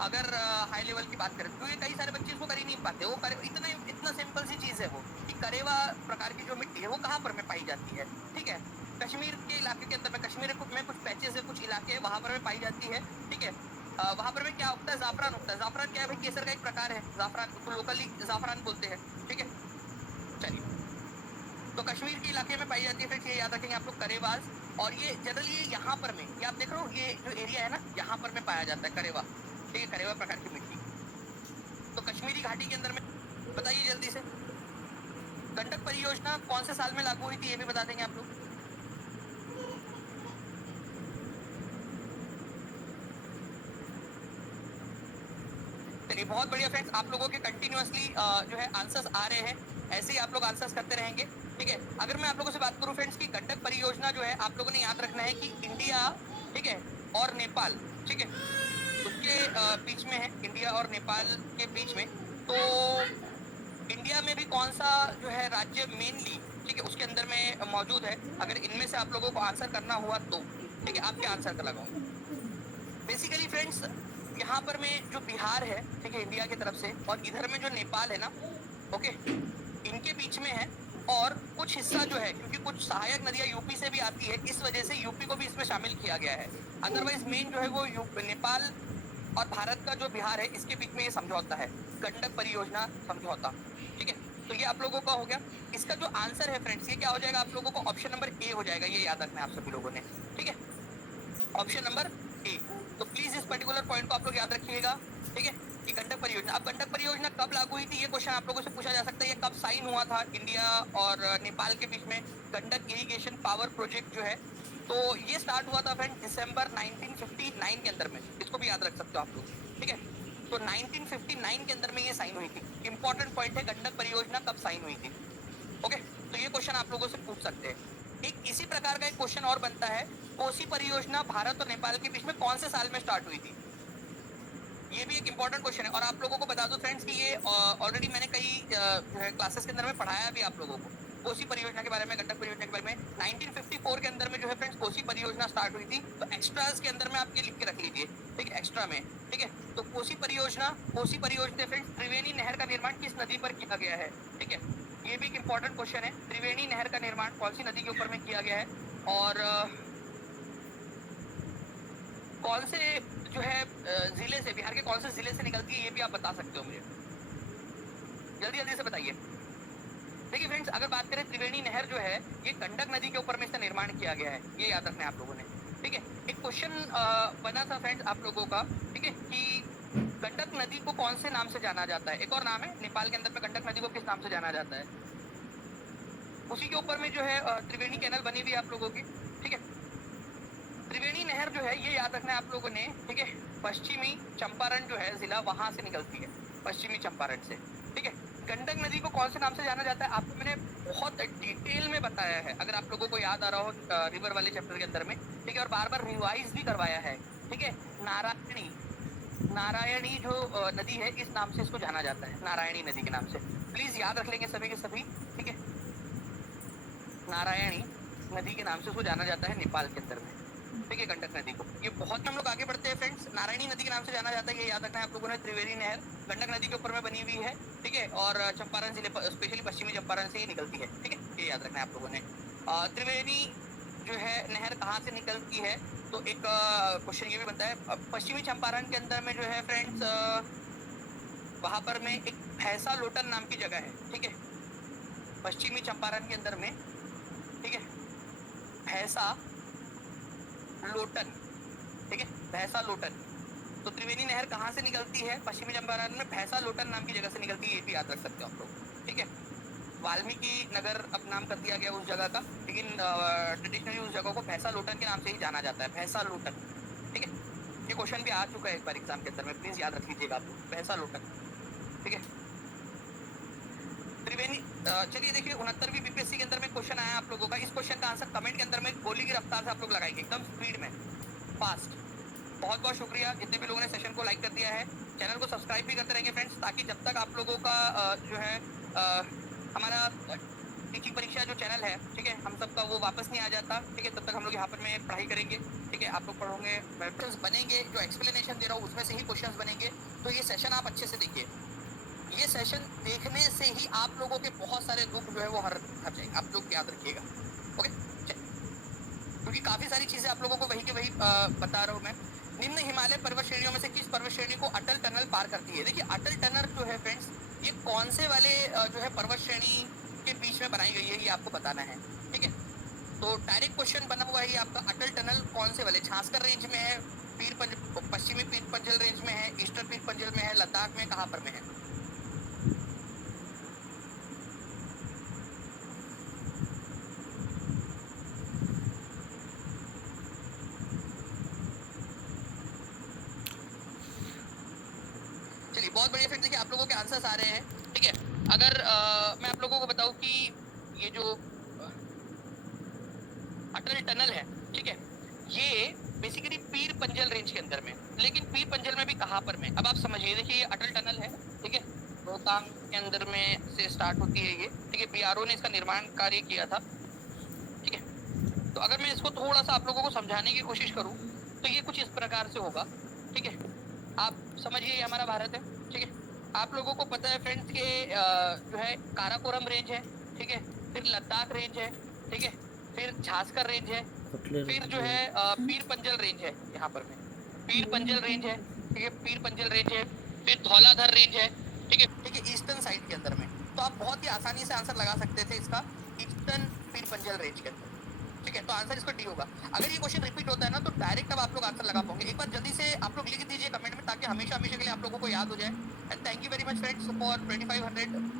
अगर high level की बात करें तो ये कई सारे बच्चे इसको कर ही नहीं पाते। वो इतना इतना सिंपल सी चीज़ है वो कि करेवा प्रकार की जो मिट्टी है वो कहाँ पर में पाई जाती है, ठीक है। कश्मीर के इलाके के अंदर में, कश्मीर में कुछ पैचेस है, कुछ इलाके हैं वहाँ पर में पाई जाती है, ठीक है। वहाँ पर में क्या उगता है, जाफरान उगता है। जाफरान क्या है भाई, केसर का एक प्रकार है, जाफरान को लोकली जाफरान बोलते हैं, ठीक है। चलिए, तो कश्मीर के इलाके में पाई जाती है फ्रेंड्स, ये याद रखेंगे आप लोग, करेवास। और ये जनरली यहाँ पर में, ये आप देख रहे हो, ये जो एरिया है ना, यहाँ पर में पाया जाता है करेवा, ठीक है, करेवा प्रकार की मिट्टी। तो कश्मीरी घाटी के अंदर में बताइए जल्दी से, गंडक परियोजना कौन से साल में लागू हुई थी, ये भी बता देंगे आप लोग। चलिए, बहुत बढ़िया फ्रेंड्स, आप लोगों के कंटिन्यूअसली जो है आंसर्स आ रहे हैं, ऐसे ही आप लोग आंसर्स करते रहेंगे, ठीक है। अगर मैं आप लोगों से बात करूं फ्रेंड्स की गंडक परियोजना जो है, आप लोगों ने याद रखना है कि इंडिया, ठीक है, और नेपाल, ठीक है, उसके बीच में है, इंडिया और नेपाल के बीच में। तो इंडिया में भी कौन सा जो है राज्य मेनली, ठीक है, उसके अंदर में मौजूद है, अगर इनमें से आप लोगों को आंसर करना हुआ तो, ठीक है, आप क्या आंसर कर लगाओगे। बेसिकली फ्रेंड्स, यहाँ पर में जो बिहार है, ठीक है, इंडिया की तरफ से, और इधर में जो नेपाल है ना, ओके, इनके बीच में है। और कुछ हिस्सा जो है, क्योंकि कुछ सहायक नदियां यूपी से भी आती है, इस वजह से यूपी को भी इसमें शामिल किया गया है। अदरवाइज मेन जो है वो नेपाल और भारत का जो बिहार है, इसके बीच में ये समझौता है, गंडक परियोजना समझौता, ठीक है। तो ये आप लोगों का हो गया। इसका जो आंसर है फ्रेंड्स, ये क्या हो जाएगा आप लोगों को, ऑप्शन नंबर ए हो जाएगा, ये याद रखना है आप सभी लोगों ने, ठीक है, ऑप्शन नंबर ए। तो प्लीज इस पर्टिकुलर पॉइंट को आप लोग याद रखिएगा, ठीक है, कि गंडक परियोजना। अब गंडक परियोजना कब लागू हुई थी, ये क्वेश्चन आप लोगों से पूछा जा सकता है, ये कब साइन हुआ था इंडिया और नेपाल के बीच में गंडक इरिगेशन पावर प्रोजेक्ट जो है। तो ये स्टार्ट हुआ था फ्रेंड दिसंबर 1959 के अंदर में, इसको भी याद रख सकते हो आप लोग, ठीक है। तो 1959 के अंदर में ये साइन हुई थी। इंपॉर्टेंट पॉइंट है, गंडक परियोजना कब साइन हुई थी, ओके। तो ये क्वेश्चन आप लोगों से पूछ सकते हैं। एक इसी प्रकार का एक क्वेश्चन और बनता है, कोसी परियोजना भारत और नेपाल के बीच में कौन से साल में स्टार्ट हुई थी। ये भी एक इंपॉर्टेंट क्वेश्चन है। और आप लोगों को बता दो फ्रेंड्स कि ये ऑलरेडी मैंने कई जो है क्लासेस के अंदर में पढ़ाया भी आप लोगों को, कोसी परियोजना के बारे में, गंडक परियोजना के बारे में। 1954 के अंदर में जो है फ्रेंड्स कोसी परियोजना स्टार्ट हुई थी। तो एक्स्ट्रास के अंदर में आप ये लिख के रख लीजिए, ठीक है, एक्स्ट्रा में, ठीक है। तो कोसी परियोजना फ्रेंड्स, त्रिवेणी नहर का निर्माण किस नदी पर किया गया है, ठीक है। ये भी एक इंपॉर्टेंट क्वेश्चन है, त्रिवेणी नहर का निर्माण कौन सी नदी के ऊपर में किया गया है, और कौन से जो है जिले से, बिहार के कौन से जिले से निकलती है, ये भी आप बता सकते हो मुझे, जल्दी जल्दी से बताइए। देखिए फ्रेंड्स, अगर बात करें त्रिवेणी नहर जो है, ये गंडक नदी के ऊपर में इसका निर्माण किया गया है, ये याद रखना है आप लोगों ने, ठीक है। एक क्वेश्चन बना था फ्रेंड्स आप लोगों का, ठीक है, कि गंडक नदी को कौन से नाम से जाना जाता है। एक और नाम है नेपाल के अंदर में, गंडक नदी को किस नाम से जाना जाता है। उसी के ऊपर में जो है त्रिवेणी कैनल बनी हुई है आप लोगों की, ठीक है। त्रिवेणी नहर जो है, ये याद रखना है आप लोगों ने, ठीक है, पश्चिमी चंपारण जो है जिला, वहां से निकलती है, पश्चिमी चंपारण से, ठीक है। गंडक नदी को कौन से नाम से जाना जाता है, आपको मैंने बहुत डिटेल में बताया है, अगर आप लोगों को याद आ रहा हो रिवर वाले चैप्टर के अंदर में, ठीक है, और बार बार रिवाइज भी करवाया है, ठीक है। नारायणी, नारायणी जो नदी है, इस नाम से इसको जाना जाता है, नारायणी नदी के नाम से। प्लीज याद रख लेंगे सभी के सभी, ठीक है, नारायणी नदी के नाम से उसको जाना जाता है नेपाल के अंदर में, ठीक है, गंडक नदी को। ये बहुत हम लोग आगे बढ़ते हैं फ्रेंड्स, नारायणी नदी के नाम से जाना जाता है, ये याद रखना है आप लोगों ने। त्रिवेणी नहर गंडक नदी के ऊपर में बनी हुई है, ठीक है, और चंपारण जिले, स्पेशली पश्चिमी चंपारण से ही निकलती है, ठीक है, ये याद रखना है आप लोगों ने। त्रिवेणी जो है नहर कहाँ से निकलती है, तो एक क्वेश्चन ये भी बनता है, पश्चिमी चंपारण के अंदर में जो है फ्रेंड्स, वहां पर में एक भैंसा लोटन नाम की जगह है, ठीक है, पश्चिमी चंपारण के अंदर में, ठीक है, भैंसा लोटन, ठीक है, भैंसा लोटन। तो त्रिवेणी नहर कहाँ से निकलती है, पश्चिमी चंपारण में भैंसा लोटन नाम की जगह से निकलती है, ये भी याद रख सकते हो आप लोग, ठीक है। वाल्मीकि नगर अब नाम कर दिया गया उस जगह का, लेकिन ट्रेडिशनली उस जगह को भैंसा लोटन के नाम से ही जाना जाता है, भैंसा लोटन, ठीक है। ये क्वेश्चन भी आ चुका है एक बार एग्जाम के अंदर में, प्लीज याद रख लीजिएगा आप लोग, भैंसा लोटन, ठीक है। त्रिवेणी, चलिए देखिए 69वीं बीपीएससी के अंदर में क्वेश्चन आया आप लोगों का, इस क्वेश्चन का आंसर कमेंट के अंदर में गोली की रफ्तार से आप लोग लगाएंगे, एकदम स्पीड में, फास्ट। बहुत बहुत शुक्रिया जितने भी लोगों ने सेशन को लाइक कर दिया है, चैनल को सब्सक्राइब भी करते रहेंगे फ्रेंड्स, ताकि जब तक आप लोगों का जो है हमारा टीचिंग परीक्षा जो चैनल है, ठीक है, हम सबका वो वापस नहीं आ जाता, ठीक है, तब तक हम लोग यहाँ पर में पढ़ाई करेंगे, ठीक है, आप लोग पढ़ोगे, क्वेश्चंस बनेंगे, जो एक्सप्लेनेशन दे रहा हूँ उसमें से ही क्वेश्चंस बनेंगे। तो ये सेशन आप अच्छे से देखिए, ये सेशन देखने से ही आप लोगों के बहुत सारे दुख जो है वो हट जाएंगे, आप लोग याद रखिएगा। ओके, क्योंकि काफी सारी चीजें आप लोगों को वही के वही बता रहा हूँ मैं। निम्न हिमालय पर्वत श्रेणियों में से किस पर्वत श्रेणी को अटल टनल पार करती है? देखिए अटल टनल जो है फ्रेंड्स, ये कौन से वाले जो है पर्वत श्रेणी के बीच में बनाई गई है, ये आपको बताना है, ठीक है। तो डायरेक्ट क्वेश्चन बना हुआ है आपका, अटल टनल कौन से वाले, झांसकर रेंज में है, पश्चिमी पीर पंजल रेंज में है, ईस्टर्न पीर पंजल में है, लद्दाख में, कहाँ पर में है? चलिए बहुत बढ़िया फ्रेंड्स, देखिए आप लोगों के आंसर्स आ रहे हैं, ठीक है। अगर मैं आप लोगों को बताऊं कि ये जो अटल टनल है, ठीक है, ये बेसिकली पीर पंजल रेंज के अंदर में, लेकिन पीर पंजल में भी कहाँ पर में, अब आप समझिए। देखिए ये अटल टनल है, ठीक है, रोहतांग के अंदर में से स्टार्ट होती है ये, ठीक है, बीआरओ ने इसका निर्माण कार्य किया था, ठीक है। तो अगर मैं इसको थोड़ा सा आप लोगों को समझाने की कोशिश करूं तो ये कुछ इस प्रकार से होगा, ठीक है। आप समझिए ये हमारा भारत है, ठीक है। आप लोगों को पता है फ्रेंड्स के जो है काराकोरम रेंज है, ठीक है, फिर लद्दाख रेंज है, ठीक है, फिर झांसकर रेंज है, फिर जो है पीर पंजल रेंज है, यहाँ पर में पीर पंजल रेंज है, ठीक है, पीर पंजल रेंज है, फिर धौलाधर रेंज है, ठीक है, ठीक है, ईस्टर्न साइड के अंदर में। तो आप बहुत ही आसानी से आंसर लगा सकते थे इसका, ईस्टर्न पीर पंजल रेंज के अंदर, ठीक है। तो आंसर इसका डी होगा। अगर ये क्वेश्चन रिपीट होता है ना तो डायरेक्ट अब आप लोग आंसर लगा पाओगे। एक बार जल्दी से आप लोग लिख दीजिए कमेंट में, ताकि हमेशा हमेशा के लिए आप लोगों को याद हो जाए। And thank you very much friends for 2500